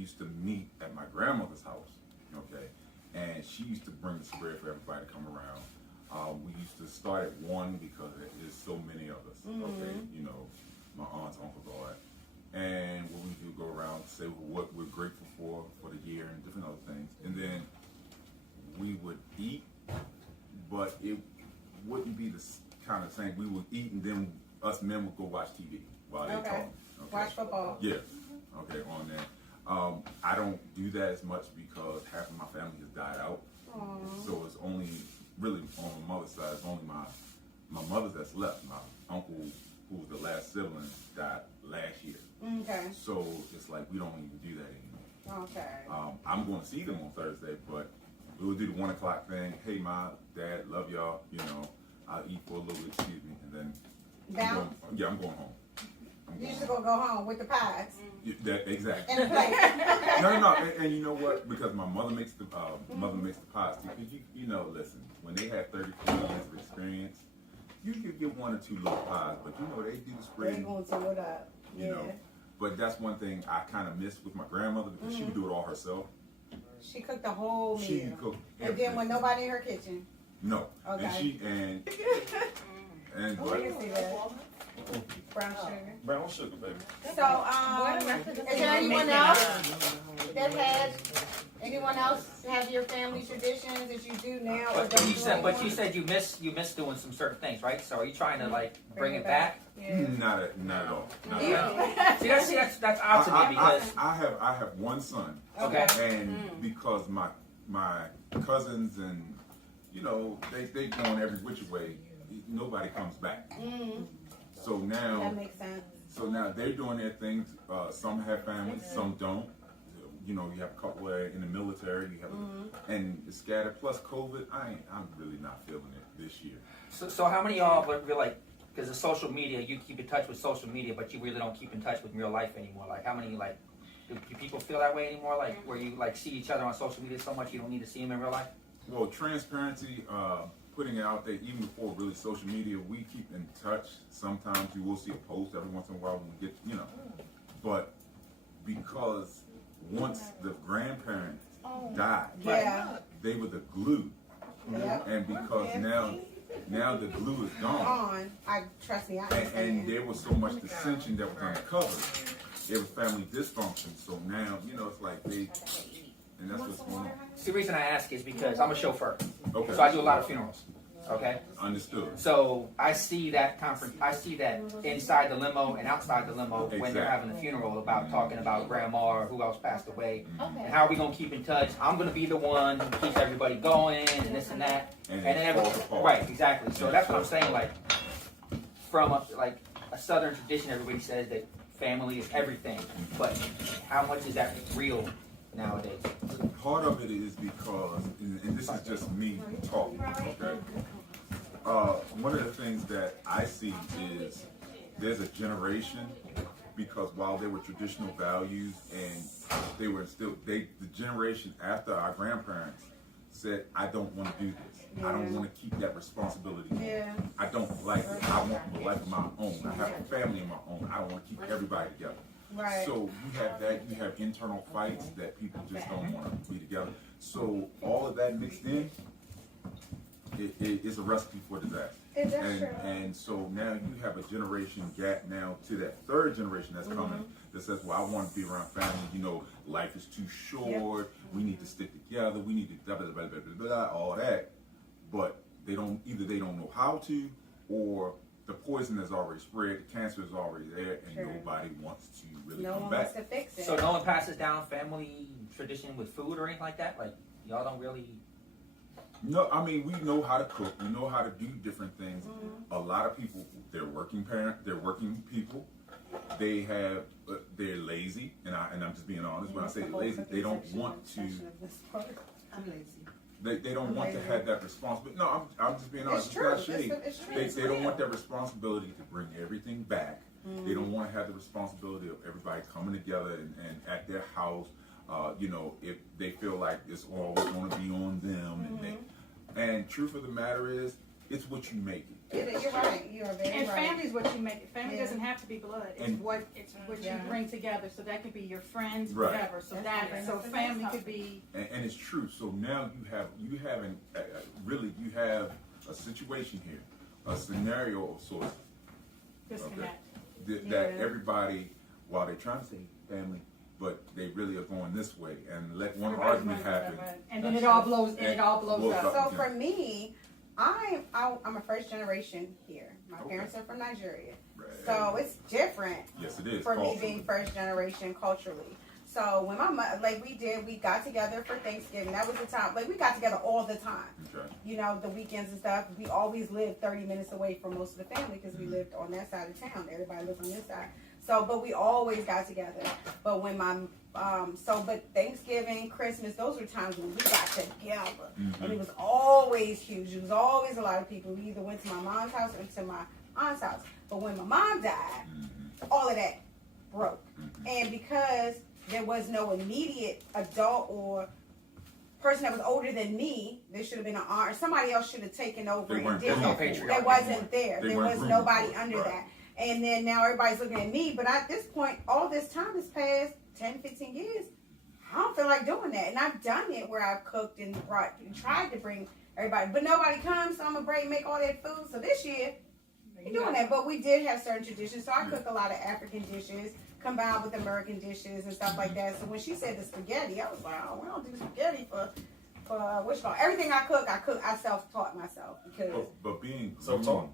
used to meet at my grandmother's house, okay, and she used to bring the spread for everybody to come around. We used to start at 1 because there's so many of us, okay, you know, my aunts, uncles, all that. And what we do, go around, say what we're grateful for the year and different other things. And then we would eat, but it wouldn't be the kind of thing. We would eat and then us men would go watch TV while they talk. Okay? Watch football. Yeah. Okay, on that. I don't do that as much because half of my family has died out. Aww. So it's only, really on my mother's side, it's only my mother that's left. My uncle, who was the last sibling, died last year. Okay. So it's like we don't even do that anymore. Okay. I'm going to see them on Thursday, but we'll do the 1 o'clock thing. Hey, Ma, Dad, love y'all. You know, I'll eat for a little bit, excuse me, and then Bounce? I'm going home. You used to go home with the pies. Exactly. And a plate. No, and you know what? Because my mother makes the pies too. Because you know, listen, when they have 34 years of experience, you could get 1 or 2 little pies, but you know they do the spread. They're going to do it up. You know, but that's one thing I kind of missed with my grandmother because she would do it all herself. She cooked the whole meal. She cooked everything. And then with nobody in her kitchen. No. Okay. And Oh, but, you can see that. Brown sugar. Brown sugar, baby. So, is there anyone else that has, anyone else have your family traditions that you do now or But don't you do said, anymore? but you said you miss doing some certain things, right? So are you trying to like bring it back? Yeah. not at all. Not Yeah. at all. See, that's odd to me because I have 1 son. Okay. And because my cousins and you know they going every which way, nobody comes back. So now That makes sense. So now they're doing their things. Some have families, some don't. You know, you have a couple in the military. You have, and it's scattered. Plus COVID, I'm really not feeling it this year. So how many of y'all would feel like, because of social media, you keep in touch with social media, but you really don't keep in touch with real life anymore? Like how many like do people feel that way anymore? Like where you like see each other on social media so much you don't need to see them in real life? Well, transparency, putting it out there, even before really social media, we keep in touch. Sometimes you will see a post every once in a while when we get, you know, but because once the grandparents died, they were the glue, and because now the glue is gone, trust me, I and understand. there was so much dissension that was uncovered. There was family dysfunction, so now you know it's like they, and that's what's going on. See, the reason I ask is because I'm a chauffeur, Okay. so I do a lot of funerals. Okay. Understood. So I see that I see that inside the limo and outside the limo when they're having a funeral about talking about grandma or who else passed away. And how are we gonna keep in touch? I'm gonna be the one who keeps everybody going and this and that. And then everyone, right, exactly. So that's what I'm saying. Like from a Southern tradition, everybody says that family is everything. But how much is that real nowadays? Part of it is because, and this is just me talking, okay? One of the things that I see is there's a generation, because while there were traditional values and they were still, the generation after our grandparents said, I don't want to do this. I don't want to keep that responsibility. I don't like it. I want a life of my own. I have a family of my own. I don't want to keep everybody together. Right. So you have that, you have internal fights that people just don't want to be together. So all of that mixed in, it's a recipe for disaster. And so now you have a generation gap now to that 3rd generation that's coming that says, well, I want to be around family. You know, life is too short. We need to stick together. We need to blah, blah, blah, blah, blah, blah, all that. But they don't know how to, or the poison has already spread, the cancer is already there, and nobody wants to really come back. Wants to fix it. So no one passes down family tradition with food or anything like that? Like y'all don't really? No, I mean, we know how to cook. We know how to do different things. A lot of people, they're working people. They have, they're lazy, and I'm just being honest. When I say lazy, they don't want to. I'm lazy. They don't want to have that responsibility. No, I'm just being honest. It's true. Not shady. It's They don't want that responsibility to bring everything back. They don't want to have the responsibility of everybody coming together and at their house. You know, if they feel like it's always going to be on them, and truth of the matter is, it's what you make it. You're right. You're very And right. family is what you make it. Family Yeah. doesn't have to be blood. It's And- what Yeah. you bring together. So that could be your friends, Right. whatever. So family could be. And it's true. So now you have a situation here, a scenario of sorts. Disconnect. That everybody, while they're trying to say family, but they really are going this way, and let one argument happen. And then it all blows. And it all blows blows up. up. So for me, I'm a first generation here. My Okay. parents are from Nigeria, Right. so it's different Yes, it is. for me culturally. being first generation culturally. So when my mother, we got together for Thanksgiving. That was the time, we got together all the time. Okay. You know, the weekends and stuff. We always lived 30 minutes away from most of the family because we lived on that side of town. Everybody lived on this side. So, but we always got together. But when but Thanksgiving, Christmas, those were times when we got together. Mm-hmm. And it was always huge. It was always a lot of people. We either went to my mom's house or to my aunt's house. But when my mom died, all of that broke. And because there was no immediate adult or person that was older than me, there should have been an aunt. Somebody else should have taken over They and weren't did groomed that. for it. That wasn't there. They There weren't was groomed nobody for it. under Right. that. And then now everybody's looking at me. But at this point, all this time has passed, 10, 15 years. I don't feel like doing that. And I've done it where I've cooked and tried to bring everybody. But nobody comes, so I'm going to make all that food. So this year, we're doing that. But we did have certain traditions. So I cook a lot of African dishes combined with American dishes and stuff like that. So when she said the spaghetti, I was like, oh, we don't do spaghetti for what's called. Everything I cook, I self-taught myself. Because But being Self-taught?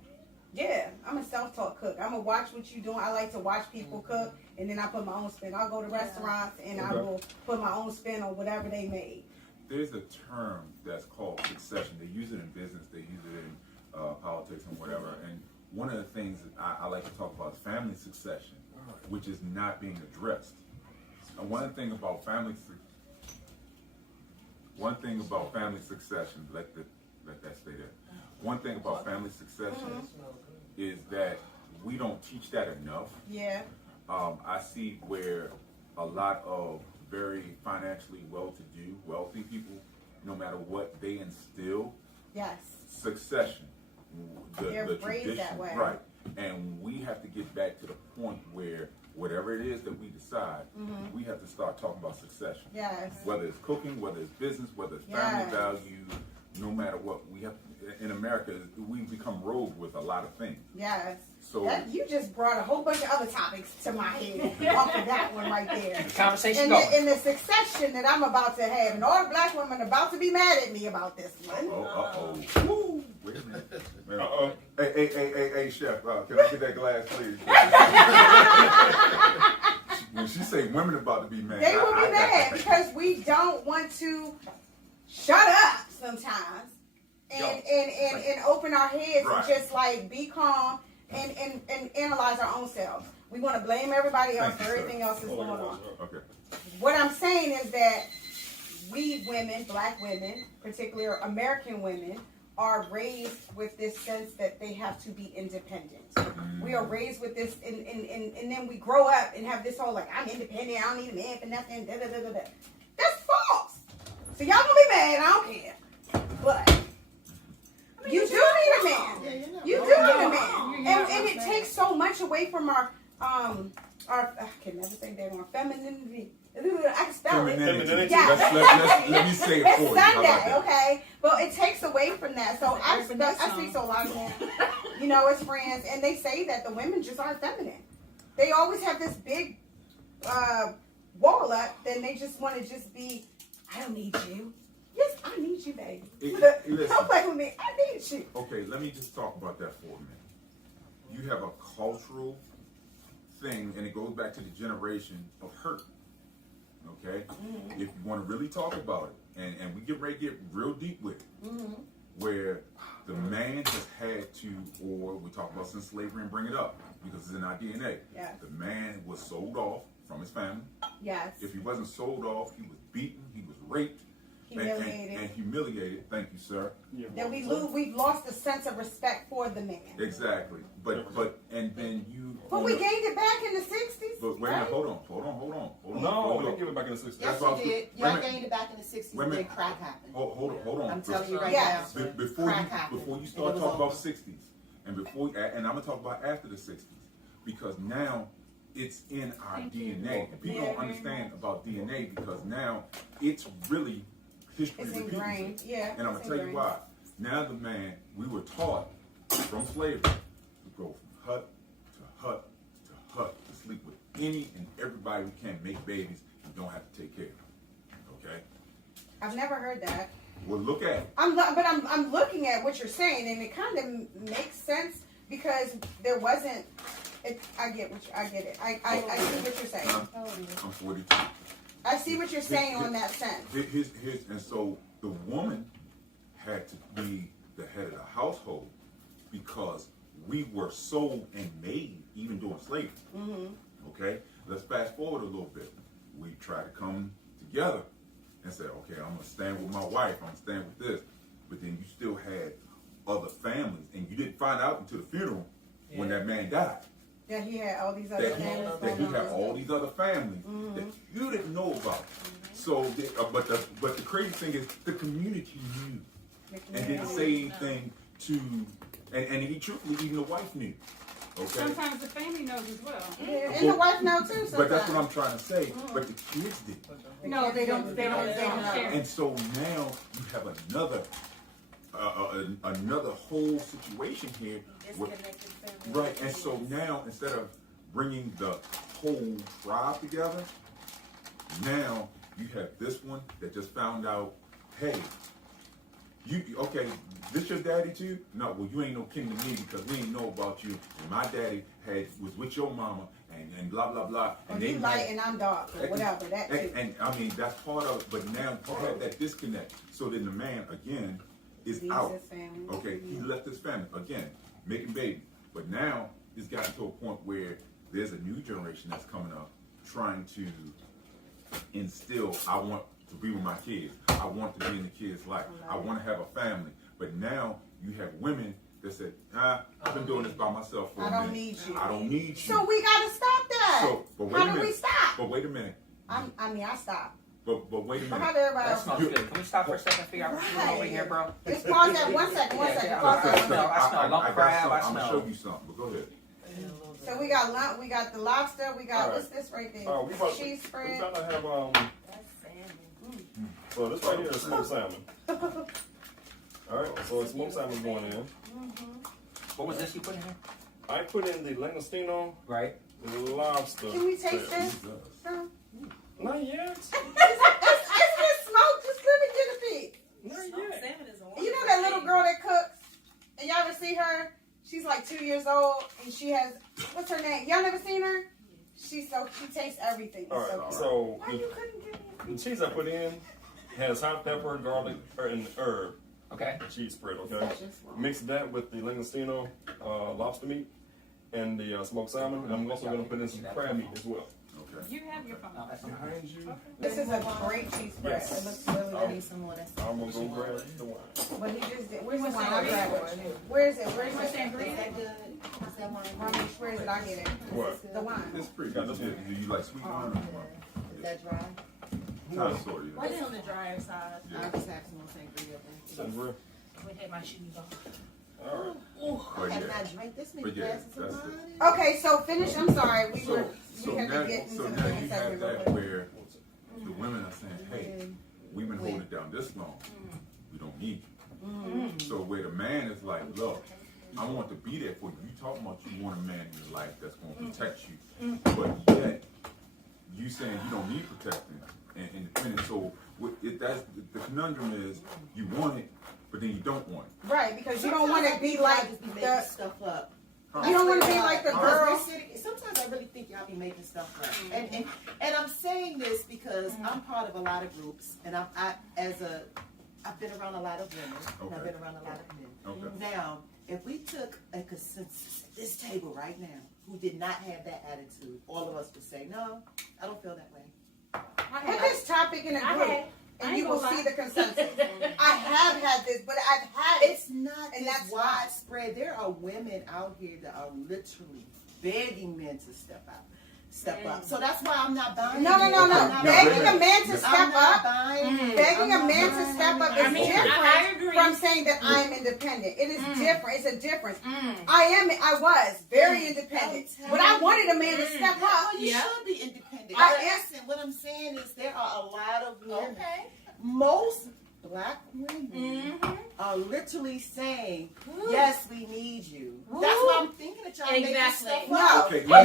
yeah, I'm a self-taught cook. I'm gonna watch what you doing. I like to watch people cook, and then I put my own spin. I'll go to restaurants and I will put my own spin on whatever they made. There's a term that's called succession. They use it in business. They use it in politics and whatever. And one of the things that I like to talk about is family succession, which is not being addressed. And one thing about family succession, let that stay there. One thing about family succession is that we don't teach that enough. Yeah. I see where a lot of very financially well-to-do, wealthy people, no matter what, they instill Yes. succession. They're The raised tradition, that way. right? And we have to get back to the point where whatever it is that we decide, we have to start talking about succession. Yes. Whether it's cooking, whether it's business, whether it's family Yes. values, no matter what, we have. In America, we've become rogue with a lot of things. Yes. So You just brought a whole bunch of other topics to my head off of that one right there. The conversation In going. the succession that I'm about to have, and all the black women are about to be mad at me about this one. Woo! Wait a minute. Uh-oh. Hey, chef, can I get that glass, please? When she say women about to be mad, They will I be got mad that. because we don't want to shut up sometimes and open our heads Right. and just like be calm and analyze our own selves. We want to blame everybody else Thank you, for everything sir. else that's going on. Okay. What I'm saying is that we women, black women, particularly American women, are raised with this sense that they have to be independent. We are raised with this, and then we grow up and have this whole like, I'm independent, I don't need a man for nothing, da da da da da. That's false. So y'all gonna be mad, I don't care. But you do need a man. You do need a man. And it takes so much away from our I can never say that, our femininity. I can spell it. Femininity. Yeah. Let me say it It's for you. How about Sunday, that? okay? But it takes away from that. So I speak to a lot of men, you know, as friends, and they say that the women just aren't feminine. They always have this big wall up, then they just want to just be, I don't need you. Yes, I need you, baby. Listen. Don't play with me. I need you. Okay, let me just talk about that for a minute. You have a cultural thing, and it goes back to the generation of hurt. Okay? If you want to really talk about it, and we get ready to get real deep with it, where the man has had to, or we talk about since slavery and bring it up, because it's in our DNA. Yes. The man was sold off from his family. Yes. If he wasn't sold off, he was beaten, he was raped, Humiliated. and humiliated. Thank you, sir. Then we've lost a sense of respect for the man. Exactly. But and then you. But we gained it back in the 60s. But wait a minute, hold on. No, we didn't give it back in the 60s. That's Yes, what I you was- did. wait a Y'all minute. gained it back in the 60s Wait a when minute. crack happened. Hold on. I'm telling you right Yes. now. Before Crack you happened. before you And start it was talking about over. 60s, and I'm gonna talk about after the 60s, because now it's in our DNA. And people don't understand about DNA because now it's really history It's repeating ingrained. itself. Yeah. And I'm it's gonna tell you ingrained. why. Now the man, we were taught from slavery to go from hut to hut to hut to sleep with any and everybody we can, make babies, and don't have to take care of them. Okay? I've never heard that. Well, look at it. I'm looking at what you're saying, and it kind of makes sense because there wasn't. I get it. I see what you're saying. I'm 42. I see what you're saying on that sense. And so the woman had to be the head of the household because we were sold and made even during slavery. Mm-hmm. Okay, let's fast forward a little bit. We try to come together and say, okay, I'm gonna stand with my wife. I'm gonna stand with this. But then you still had other families, and you didn't find out until the funeral when that man died. Yeah, he had all these other families. That he had all these other families that you didn't know about. So, but the crazy thing is, the community knew and didn't say anything to, and he truthfully, even the wife knew. Okay. Sometimes the family knows as well. Yeah, and the wife know too. Sometimes. But that's what I'm trying to say. But the kids did. No, they don't share. And so now you have another whole situation here. Right, and so now instead of bringing the whole tribe together, now you have this one that just found out, hey, this your daddy too? No, well you ain't no kin to me because we ain't know about you. And my daddy was with your mama and blah blah blah. And you light and I'm dark or whatever. That too. And I mean that's part of it, but now you have that disconnect. So then the man again is out. His family. Okay, he left his family again, making babies. But now it's gotten to a point where there's a new generation that's coming up trying to instill, I want to be with my kids. I want to be in the kids' life. I want to have a family. But now you have women that said, I've been doing this by myself for a minute. I don't need you. I don't need you. So we got to stop that. So, but wait How a minute. do we stop? But wait a minute. I stopped. But wait a How minute. do everybody That else? smells good. Can we stop for a second and figure out what's going on over here, bro? Let's pause that 1 second. One second. Pause that 1 second. I smell lump crab. I'm gonna show you something. But go ahead. So we got the lobster. We got what's this right there? Cheese We spread. about to have so this right here is smoked salmon. All right, so it's smoked salmon going in. What was this you put in here? I put in the langostino, Right. the lobster. Can we taste tail. this? No. Not yet. It's been smoked. Just let me get a peek. Not yet. You know that little girl that cooks, and y'all ever see her? She's like 2 years old, and she has what's her name? Y'all never seen her? She tastes everything. All right, So so why you couldn't give me the cheese I put in has hot pepper, garlic, and herb. Okay. Cheese spread, okay? Mix that with the langostino lobster meat and the smoked salmon. And I'm also going to put in some crab meat as well. Okay. You have your phone. No, that's not Behind you, This is a great cheese spread. Yes. It looks really good. I'm going to go grab the wine. But he just did. Where's the What's wine? that? I'll grab it. Where is it? Where's What's the that ingredient? Ramesh, where is it? I get it. What? The wine. It's pretty Yeah, good. this one. Do you like sweet wine or what? Is that dry? Kind of sort of. What is on the drier side? Yeah. I just have some more sangria. Sangria. We had my shoes off. All right. But I have yeah. not drank this many But yeah, glasses of that's wine. Okay, so finish. I'm sorry. We So had now, to get into so the now second you have segment real that quick. where the women are saying, hey, we've been holding it down this long. We don't need you. So where the man is like, look, I want to be there for you. You talking about you want a man in your life that's going to protect you. But yet, you saying you don't need protecting and independent. So that's the conundrum is you want it, but then you don't want it. Right, because you don't want to be like just be making the. stuff up. You don't want to be like the girl. Sometimes I really think y'all be making stuff up, and I'm saying this because I'm part of a lot of groups, and I've been around a lot of women, and I've been around a lot of men. Okay. Now, if we took a consensus at this table right now, who did not have that attitude, all of us would say, no, I don't feel that way. Put this topic in a group, and you will see the consensus. I have had this, but I've had it. It's not And this that's widespread. There are women out here that are literally begging men to step out. step up. So that's why I'm not buying. No. it. I'm not Begging buying a man to it. step I'm not up. buying it. Begging a I'm man not to step up buying is it. I agree. different from saying that I'm independent. It is different. It's a difference. I was very independent, but I wanted a man to step up. Well, you Yeah. should be independent. I But am. listen, what I'm saying is there are a lot of women. Okay. Most black women are literally saying, "Yes, we need you." That's why I'm thinking that y'all making Exactly. stuff No. up. Okay, Well,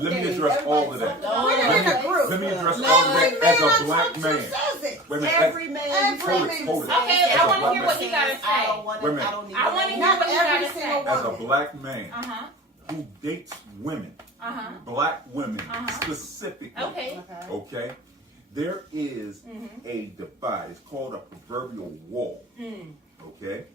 let me address all of that. We're in a group. Let me address all of Every that as man a I black talk to man. says it. Wait a minute. Every man, Every Hold man it, hold it. says Okay, it. I want to hear what he got to I say. don't want Wait a it. minute. I don't need I want to it. hear Not what he every got to single say. As a woman. black man Uh-huh. who dates women, Uh-huh. black women Uh-huh. specifically, Okay. okay, there is a divide. It's called a proverbial wall. Okay?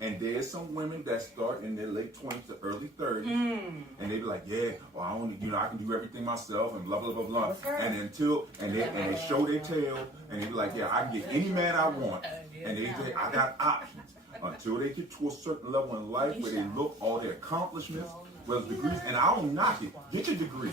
And there's some women that start in their late 20s to early 30s, and they be like, yeah, well, I only, I can do everything myself, and blah, blah, blah, blah. And they show their tail, and they be like, yeah, I can get any man I want, and they say, I got options. Until they get to a certain level in life where they look all their accomplishments, well, degrees, and I don't knock it. Get your degree.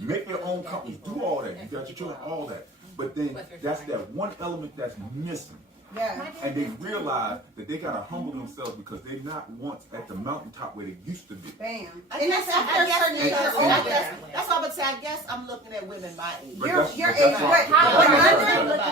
Make your own companies. Do all that. You got your children, all that. But then that's that one element that's missing. Yeah. And they realize that they gotta humble themselves because they're not once at the mountaintop where they used to be. Bam. I And guess, that's after a certain age because, you're I older. guess, that's what I'm gonna say. I guess I'm looking at women my age. But Your that's age, why-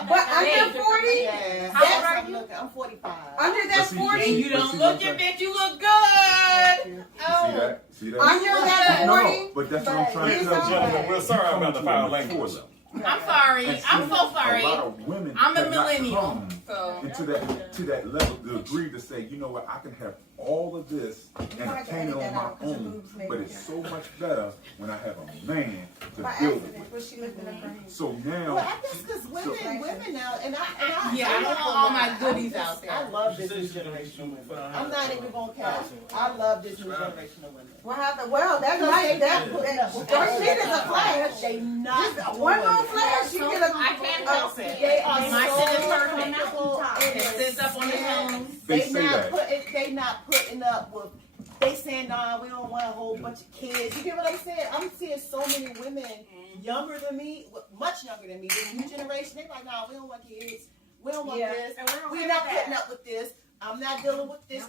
but under 40, Yes. How old Yes, are I'm you? looking. I'm 45. under that But see, 40, You but don't see look what it, I'm saying? bitch. You look good. You see that? See that? under that 40, No, but that's what I'm trying to he's tell you. on Gentlemen, we're sorry about the foul You come language. to a mature level. I'm sorry. And I'm see, so sorry. A lot of women I'm a have not millennial. come So. into that level to agree to say, you know what, I can have all of this and obtain it on my own, but it's so much better when I have a man to by build accident, it. was she lifting her brain? So now, Well, I guess because women now, and I Yeah, I want all my goodies out there. I love this new generation of women. I'm not even gonna cap. I love this new generation of women. Well, that might, that first shit is a flash. They not Just one more flash, you get a. I can't help it. They are My shit is so perfect. comfortable in It sits up on the their phone. They They say not that. putting up with. They saying, nah, we don't want a whole bunch of kids. You get what I'm saying? I'm seeing so many women younger than me, much younger than me, the new generation. They like, nah, we don't want kids. We don't want this. We're not putting up with this. I'm not dealing with this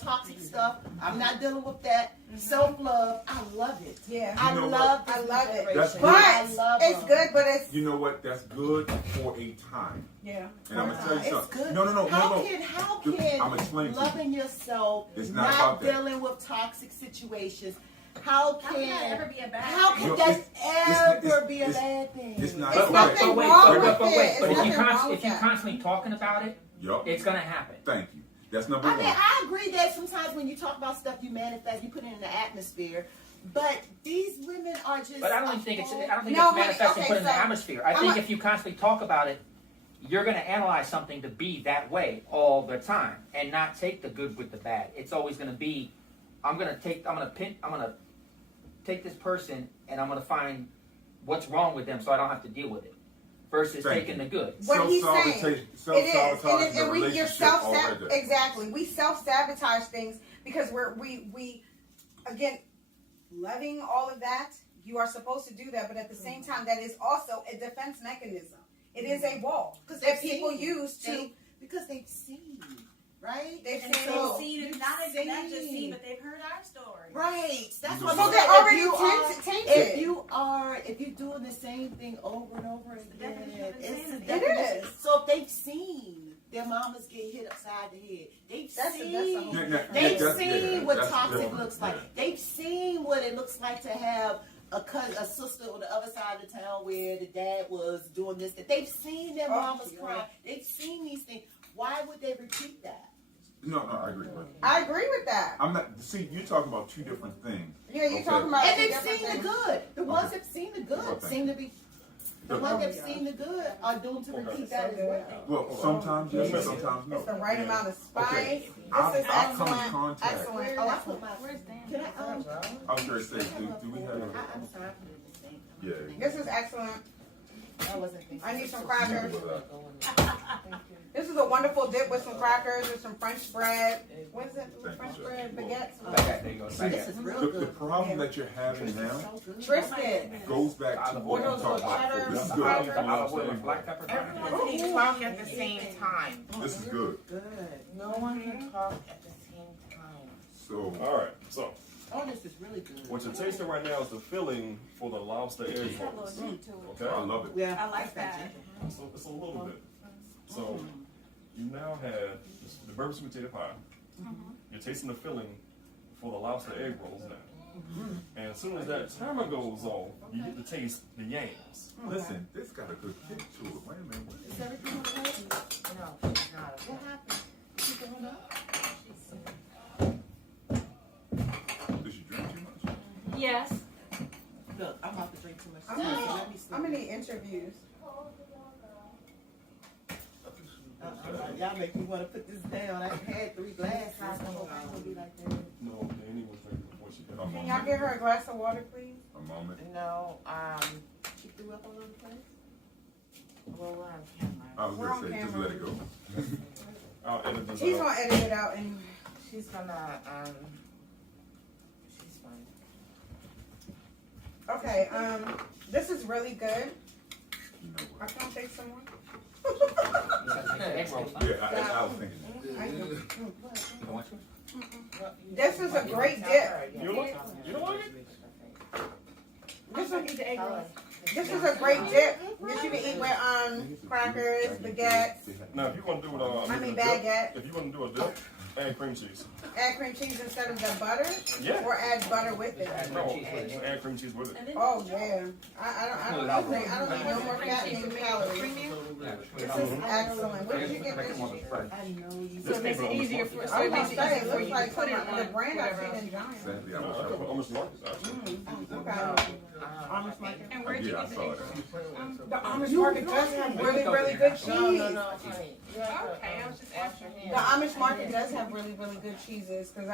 toxic stuff. I'm not dealing with that. Self-love. I love it. Yeah. I You know love what? this I love new it. generation. That's But I love it's them. good, but it's you know what, that's good for a time. yeah. And I'm gonna tell you It's something. good. No. How can I'm explaining to you. loving yourself, It's not not about that. dealing with toxic situations, how How can that can ever be a bad how thing? can No, that it's- ever be a it's- bad thing? it's not- It's But nothing wrong with it. But It's if nothing you wrong with that. constantly talking about it, Yup. it's gonna happen. Thank you. That's number I one. mean, I agree that sometimes when you talk about stuff, you manifest, you put it in the atmosphere. But these women are just. But I don't think it's No, manifesting, okay, put in the so atmosphere. I think I'm a- if you constantly talk about it, you're gonna analyze something to be that way all the time and not take the good with the bad. It's always gonna be, I'm gonna take this person and I'm gonna find what's wrong with them so I don't have to deal with it. Versus Thank taking you. the good. What he's saying, it is, Self-sabotage the and we you're relationship already. exactly. We self-sabotage things because we again loving all of that. You are supposed to do that, but at the same time, that is also a defense mechanism. It is a wall that people use to because they've seen, right? They've And seen. they've seen it, not just seen, but they've heard our story. Right. That's So what So I'm they're saying. already tainted. If you're doing the same thing over and over again, It is. So if they've seen their mamas get hit upside the head, they've That's a seen whole they've seen what that's toxic different. looks like. Yeah. They've seen what it looks like to have a sister on the other side of the town where the dad was doing this. They've seen their mamas cry. They've seen these things. Why would they repeat that? No, I agree with you. I agree with that. I'm not. See, you're talking about two different things. Yeah, you're Okay. talking about And two they've different seen the things. good. The ones Okay. that've seen the good Okay. seem to be. The ones that've seen the good are doomed to repeat that as well. Well, sometimes yes, and sometimes no. It's the right amount of spice. Okay. This is I've come in excellent. contact. Excellent. Oh, I put my. Where's Dan? Can I? I was going to say, do we have? I'm sorry. I put it in the same. Yeah. This is excellent. I need some crackers. This is a wonderful dip with some crackers and some French bread. What is it? French bread? Baguettes? Baguette, there you go. This is Baguette. real The good. problem that you're having now Triscuit. goes back to what we talked about. This is good. Olive oil and black pepper. Everyone can talk at the same time. This is good. Good. No one can talk at the same time. So, All right, so Oh, this is really good. what you're tasting right now is the filling for the lobster egg rolls. Okay, I love it. Yeah. I like that. it's a little bit. So you now had the bourbon sweet potato pie. You're tasting the filling for the lobster egg rolls now. And as soon as that timer goes off, you get to taste the yams. Listen, this got a good kick to it. Wait a minute. Is everything okay? No, she's not. What happened? She going up? Did you drink too much? Yes. Look, I'm about to drink too much. I'm gonna need interviews. Y'all make me want to put this down. I had 3 glasses. I hope I won't be like that. No, Danny was drinking before she got A Can y'all moment. get her a glass of water, please? A moment. No, She threw up all over the place. well, we're on camera. I was We're gonna on say, just camera. let it go. I'll edit this She's out. gonna edit it out anyway. She's gonna, she's fine. Okay, this is really good. You know I what? can take some more. Egg rolls, huh? Yeah, I was thinking. You don't want yours? This is a great dip. You don't like it? This is a great dip that you can eat with crackers, baguettes, Now, if you want to do it, baguette. if you want to do a dip, add cream cheese. Add cream cheese instead of the butter, Yeah. or add butter with it. No, just add cream cheese with it. Oh yeah, I don't need no more fat and calories. This is excellent. Where did you get this? So it makes it easier for I was gonna say, it looks like the brand I've seen in Giant. Sadly, I wish I was. Almost market, actually. Okay. And where'd you Yeah, I get the saw egg that. The Amish market does have really, really good cheese. honey. Okay, I was just asking. The Amish market does have really, really good cheeses. Cause is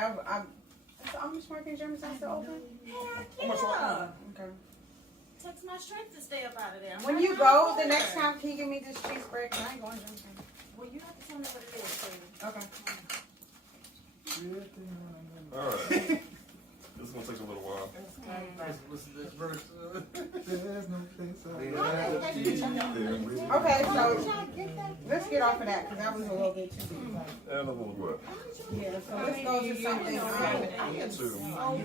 the Amish market in Germantown still open? Yeah. Okay. Takes my strength to stay up out of there. When you go the next time, can you give me this cheese bread? Cause I ain't going to Germantown. Well, you have to tell me what it is, baby. Okay. All right. This is going to take a little while. Okay, so let's get off of that because that was a little bit too deep. And a little what? Yeah, so let's go to something. Two.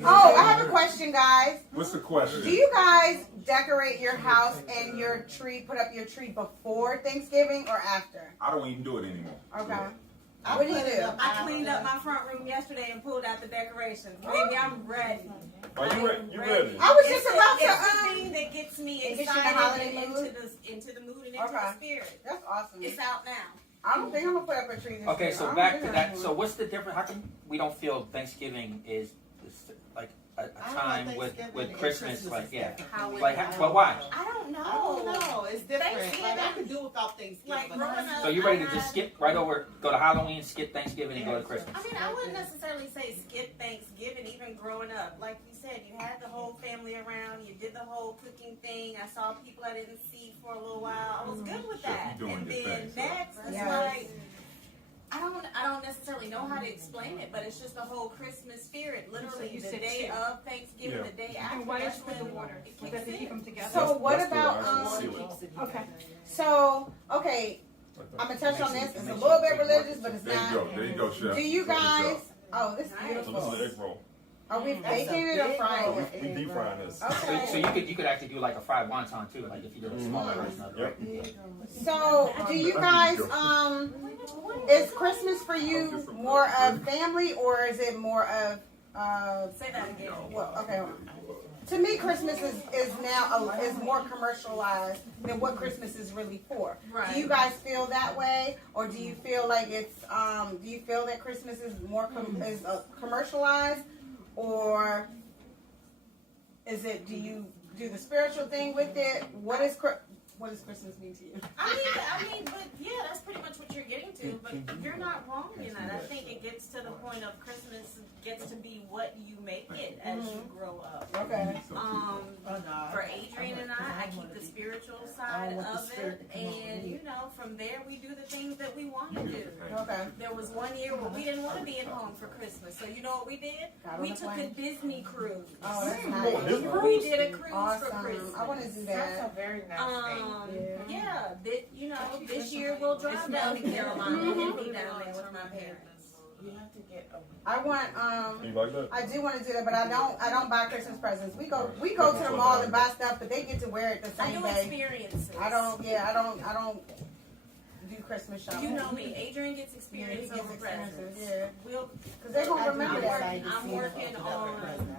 Oh, I have a question, guys. What's the question? Do you guys decorate your house and your tree, put up your tree before Thanksgiving or after? I don't even do it anymore. Okay. What do you do? I cleaned up my front room yesterday and pulled out the decorations. Baby, I'm ready. Are you ready? You ready? I was It's just about the to. thing that gets me It gets you in the excited holiday and mood? into the mood and into Okay. the spirit. That's awesome. It's out now. I don't think I'm gonna put up a tree this Okay, year. I so don't back think to I'm that. gonna. So what's the difference? How come we don't feel Thanksgiving is like a time with Christmas? Like, yeah. Like, well, why? I don't know. I don't know. It's different. Thanksgiving. Like, I could do without Thanksgiving. Like growing up. So you ready to just skip right over, go to Halloween, skip Thanksgiving, and go to Christmas? I mean, I wouldn't necessarily say skip Thanksgiving, even growing up. Like you said, you had the whole family around, you did the whole cooking thing. I saw people I didn't see for a little while. I was good with Sure, that. you doing And your then thing, so. next, it's Yes. like, I don't necessarily know how to explain it, but it's just the whole Christmas spirit. Literally, the day of Thanksgiving, Yeah. the day after. And why that's is with the when water? it Does it kicks keep in. them together? So what That's the about actual seal. Okay. So okay, I'm gonna touch on this. It's a little bit religious, but it's There you not. go. There you go, Chef. Do you Good guys? job. Oh, this is So this is beautiful. the egg roll. Are we baking it or frying it? We deep frying this. So Okay. you could actually do like a fried wonton too, like if you did a smaller version of it. Yep. So do you guys is Christmas for you more of family or is it more of Say that again. well, okay. hold on. To me, Christmas is now is more commercialized than what Christmas is really for. Right. Do you guys feel that way, or do you feel like it's do you feel that Christmas is more commercialized, or is it? Do you do the spiritual thing with it? What does Christmas mean to you? I mean, but yeah, that's pretty much what you're getting to. But you're not wrong in that. I think it gets to the point of Christmas gets to be what you make it as you grow up. Okay. For Adrian and I keep the spiritual side of it, and you know, from there we do the things that we want to do. Okay. There was one year where we didn't want to be at home for Christmas, so you know what we did? We took a Disney cruise. Oh, that's Disney nice. cruise? We did a cruise Awesome. for Christmas. I want to do That's that. a very nice thing. Yeah, you know, this year we'll drive down to Carolina and be down there with my parents. You have to get a I want You like that? I do want to do that, but I don't buy Christmas presents. We go to the mall and buy stuff, but they get to wear it the I same do day. experiences. I don't do Christmas shopping. You know me, Adrian gets experience Yeah, he over gets presents. experiences, yeah. Because they gonna remember that. I'm working on.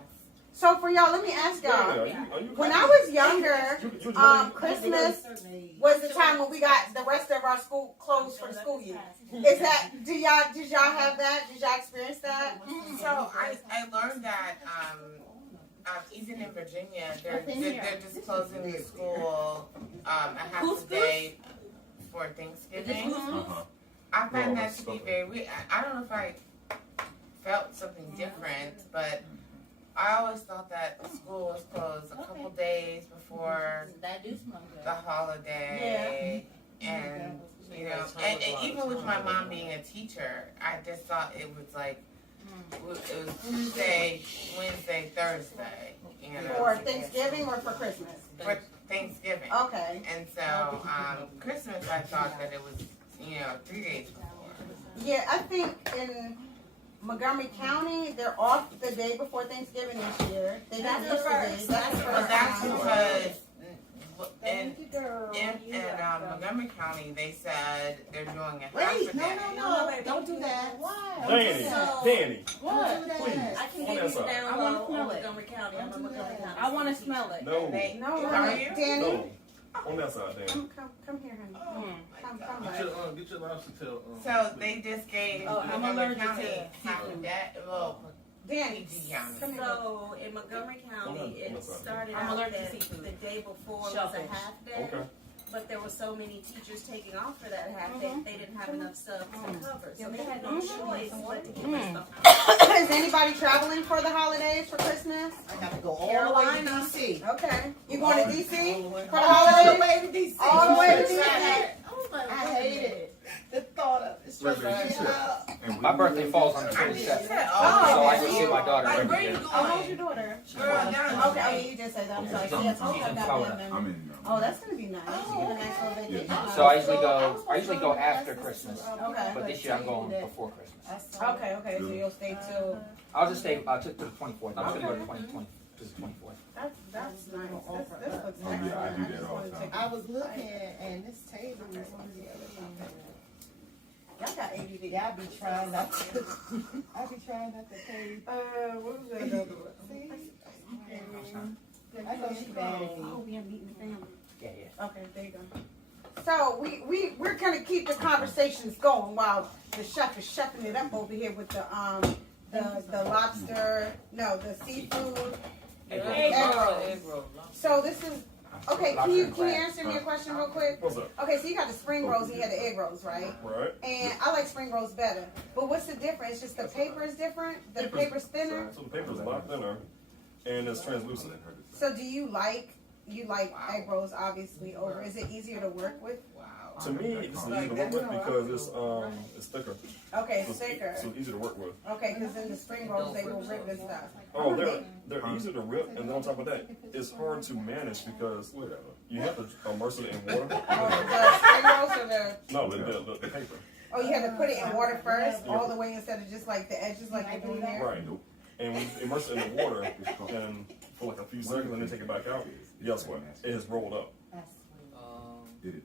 So for y'all, let me ask y'all. Yeah, are you When I was younger, You- Christmas was the time when we got the rest of our school clothes for the school year. Is that did y'all have that? Did y'all experience that? So I learned that even in Virginia, they're just closing the school a half a day for Thanksgiving. I find that to be very weird. I don't know if I felt something different, but I always thought that school was closed a couple days before the holiday, and you know, and even with my mom being a teacher, I just thought it was like it was Tuesday, Wednesday, Thursday, you know, For Thanksgiving or for Christmas? for Thanksgiving. Okay. And so Christmas, I thought that it was 3 days before. Yeah, I think in Montgomery County, they're off the day before Thanksgiving this year. They got That's the first. That's the But first that's time. because in Montgomery County, they said they're doing a half a Wait, day. no, don't do that. Danny, Danny, What? please. I can On give that you side. down I wanna low smell on it. Montgomery County. I'm in Montgomery County. I want to smell it. No, No, Are honey. you? Danny, no. On that side, Danny. come here, honey. Come back. Get your lobster tail. So they just gave Oh, I'm Montgomery allergic County to half a day. Well, Danny, PG County. come here. So in Montgomery County, it started I'm out allergic that to seafood. the day before was Shellfish. a half day. Okay. But there were so many teachers taking off for that half day, they didn't have enough subs to cover. So they had no choice but to give us the Is anybody traveling for the holidays for Christmas? I got to go all the way to Carolina. DC. Okay. You going to DC All the way- for the all the holidays? way to DC. All the way to DC? I hate it. The thought of it stresses me out. My birthday falls on the I mean, she 27th, said, so I can oh, see my daughter like, every where you year. going? Oh, how's your daughter? Girl, down Okay, oh, you just said that. I'm sorry. See, I told you I got them. I'm in. Oh, that's gonna be nice. You get a nice little vacation. Yeah. So I usually go after Christmas, Okay. but this year I'm going before Christmas. Okay, so you'll stay till. I'll just stay to the 24th. I'm just gonna go to 2020 to the 24th. That's nice. This looks Oh, yeah, I excellent. do that just all wanna the time. take- I was looking, and this table is on the other side. Y'all got ADD. Yeah, I be trying not to. I be trying not to pay. What was that other one? See? I know she bad at me. Oh, we have meeting the family. Yeah. Okay, there you go. So we're gonna keep the conversations going while the chef is chefing it up over here with the lobster, no, the seafood. Egg roll. So this is okay. Can you answer me a question real quick? What's up? Okay, so you got the spring rolls and you had the egg rolls, right? Right. And I like spring rolls better. But what's the difference? Just the paper is different. The paper's thinner. So the paper's a lot thinner, and it's translucent. So do you like egg rolls obviously over? Is it easier to work with? To me, it's easy to work with because it's thicker. Okay, So it's thicker. So it's easy to work with. Okay, because in the spring rolls they will rip and stuff. Oh, they're easy to rip, and then on top of that, it's hard to manage because you have to immerse it in water. Oh, the spring rolls or the No, the paper. oh, you have to put it in water first, all the way instead of just like the edges, like you're doing there. Right. And when you immerse it in the water, and for like a few seconds, and then take it back out, guess what? It has rolled up.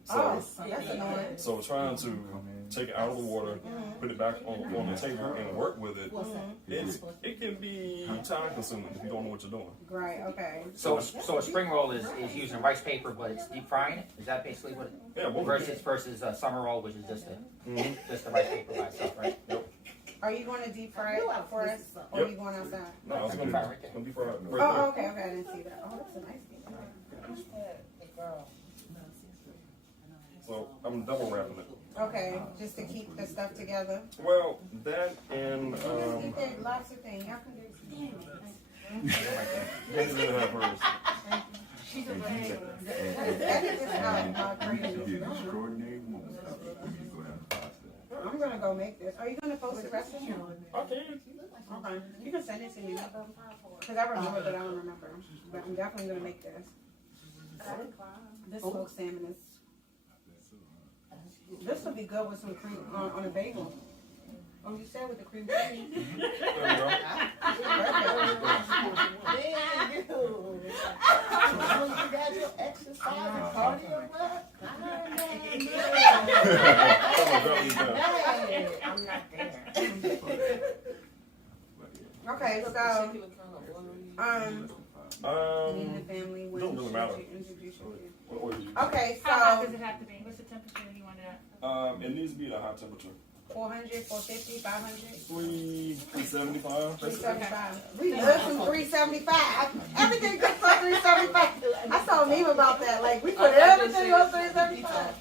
Oh, that's annoying. So trying to take it out of the water, put it back on the table, and work with it, it can be time consuming if you don't know what you're doing. Right. Okay. So a spring roll is using rice paper, but it's deep frying it. Is that basically what? Yeah, Versus a summer roll, which is just the rice paper by itself, right? Are you going to deep fry it for us, or are you going outside? No, it's gonna be fried. Oh, okay. I didn't see that. Oh, that's a nice thing. So I'm double wrapping it. Okay, just to keep the stuff together. Well, that and Let's get that lobster thing. Y'all can do it. yes, it have hers. She's a crazy. Extraordinary woman. I'm gonna go make this. Are you gonna post the recipe? Okay. Okay. You can send it to me. Because I remember, but I don't remember. But I'm definitely gonna make this. This smoked salmon is. This will be good with some cream on a bagel. Oh, you said with the cream cheese. There you go. You got your exercise and cardio, I'm not there. Okay, so meeting the family. When don't really matter. should you introduce you? What order you? Okay, How hot so does it have to be? What's the temperature you want it at? It needs to be at a high temperature. 400, 450, 500, 375. 375. We live from 375. Everything comes on 375. I saw a meme about that. Like we put everything on 375.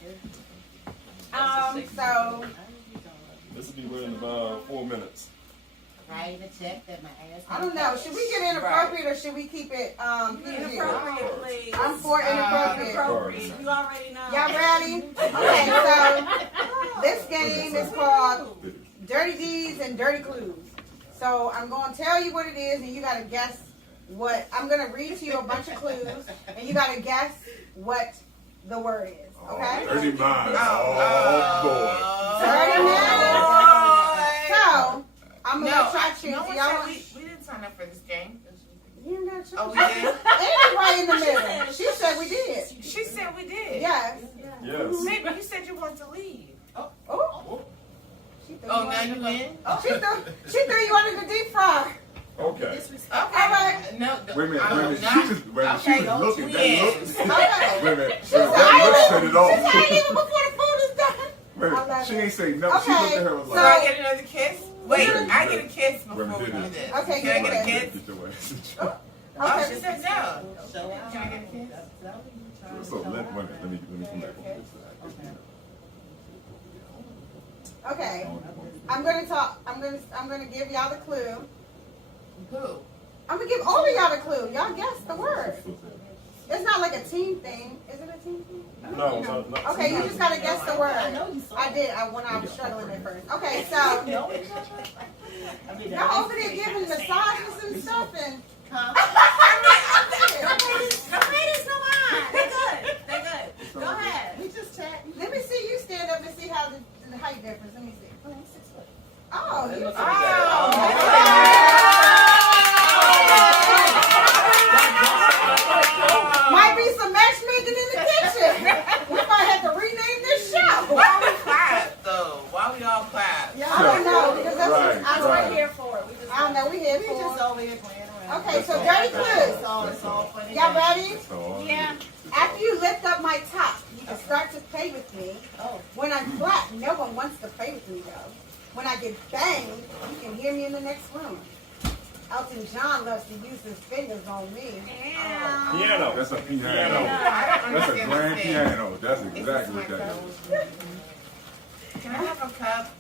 So This will be ready in about 4 minutes. Writing a check that my ass. I don't know. Should we get inappropriate or should we keep it PG? Inappropriate, please. I'm for inappropriate. Inappropriate. You already know. Y'all ready? Okay, so this game is called Dirty Deeds and Dirty Clues. So I'm going to tell you what it is and you got to guess what. I'm going to read to you a bunch of clues and you got to guess what the word is. Okay? Dirty mind. Dirty mind. So I'm going to try to choose. No one Y'all said want- we didn't sign up for this game. You ain't got to choose. Oh, we did? It's right in the middle. She said we did. She said we did. Yes. Yes. Maybe you said you wanted to leave. Oh. She threw Oh, you now under you the- win? She threw you under the deep fryer. Okay. Okay. Alright. No, Wait a minute, I'm she just, not- she was okay, looking, that win. look. Okay. Wait a minute, She's that look set it off. She's not even before the food is done. Wait, I love she it. ain't say nothing. She looked at her and was So like, I get another kiss? Wait, I get a kiss before we do this. Okay, Can I get a kiss? get your ass. Oh, Okay. she said no. Can I get a kiss? So let me come back on this side. Okay. I'm gonna talk. I'm gonna give y'all the clue. Who? I'm gonna give all of y'all the clue. Y'all guess the word. It's not like a team thing. Is it a team thing? No. Okay, you just gotta guess the word. I know you saw I did. When I was struggling at first. Okay, so know each other? I mean, y'all over there giving massages and stuff and. The ladies come on. They're good. They're good. Go ahead. We just chatting. Let me see you stand up and see how the height difference. Let me see. Oh, I'm 6 foot. Oh, you. Might be some matchmaking in the kitchen. We might have to rename this show. Why we clap though? Why we all clap? I don't know because that's Right, what We're here for it. We just I don't know. We here We for. just over here playing around. Okay, so dirty clues. It's all funny. Y'all ready? That's all. Yeah. After you lift up my top, you can start to play with me. Oh. When I'm flat, no one wants to play with me though. When I get banged, you can hear me in the next room. Elton John loves to use his fingers on me. Piano. That's a piano. I don't That's a understand grand this thing. piano. That's Is this exactly my what that cup? is. Can I have a cup,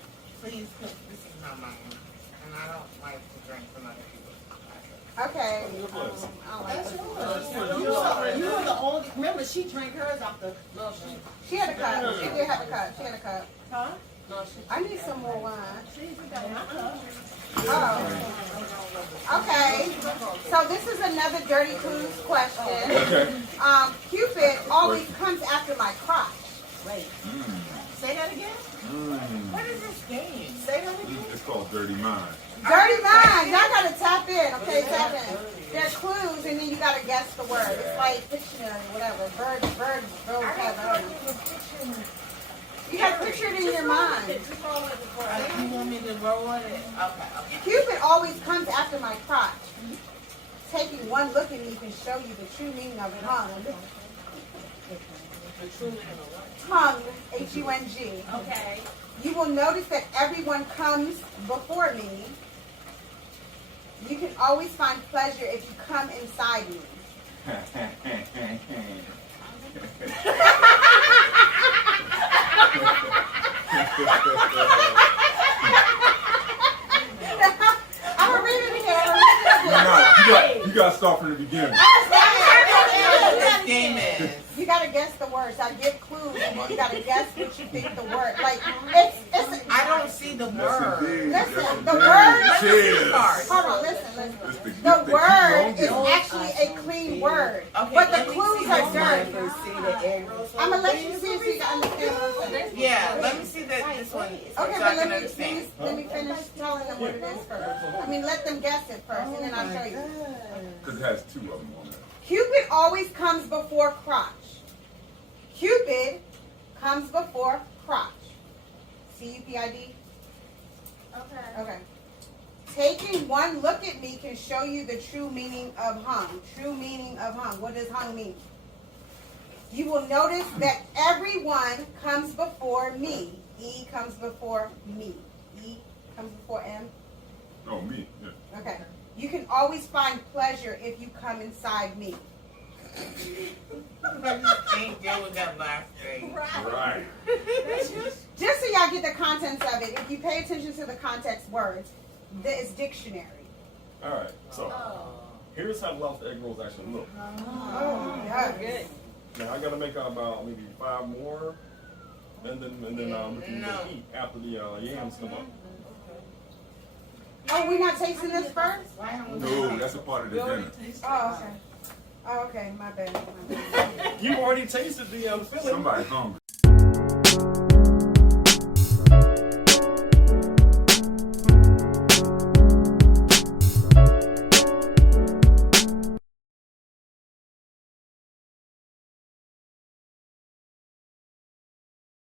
please? 'Cause this is not mine, and I don't like to drink from other people's cups. Okay. I like That's this. yours. You were the only. Remember, she drank hers off the. She had a cup. She did have a cup. She had a cup. Huh? I need some more wine. She got my cup. Oh. Okay. So this is another dirty clues question. Okay. Cupid always comes after my crotch. Wait. Say that again. What is this game? Say that again. It's called Dirty Mind. Dirty mind. Y'all gotta tap in. Okay, tap in. There are clues and then you gotta guess the word. It's like dictionary, whatever. Bird, I whatever. don't know picture. You gotta picture it in your mind. You want me to roll on it? Okay. Cupid always comes after my crotch. Taking one look at me can show you the true meaning of tongue. Tongue, H-U-N-G. Okay. You will notice that everyone comes before me. You can always find pleasure if you come inside me. from the beginning. This game is. You gotta guess the words. I give clues, and then you gotta guess what you think the word. Like it's. I don't see the word. Listen, the word. Cheers. Hold on, listen. The word is actually a clean word, Okay, but the let me clues see are this dirty. Never see the egg rolls. I'm gonna let you see so you can understand what I'm saying. Yeah, let me see this one Okay, so I but can understand. let me finish telling them what it is first. I mean, let them guess it first, and then I'll show you. Because it has two of them on there. Cupid always comes before crotch. Cupid comes before crotch. C-U-P-I-D? Okay. Taking one look at me can show you the true meaning of hung. True meaning of hung. What does hung mean? You will notice that everyone comes before me. E comes before me. E comes before M. Oh, me. Yeah. Okay. You can always find pleasure if you come inside me. I just can't deal with that last thing. Right. Just so y'all get the contents of it, if you pay attention to the context words, it's dictionary. All right, so here's how lobster egg rolls actually look. Oh, yeah. Good. Now I gotta make about maybe 5 more, and then we can go eat after the yams come up. Oh, we're not tasting this first? No, that's a part of the dinner. Oh, okay. Oh, okay. My bad. You already tasted the filling. Somebody's hungry.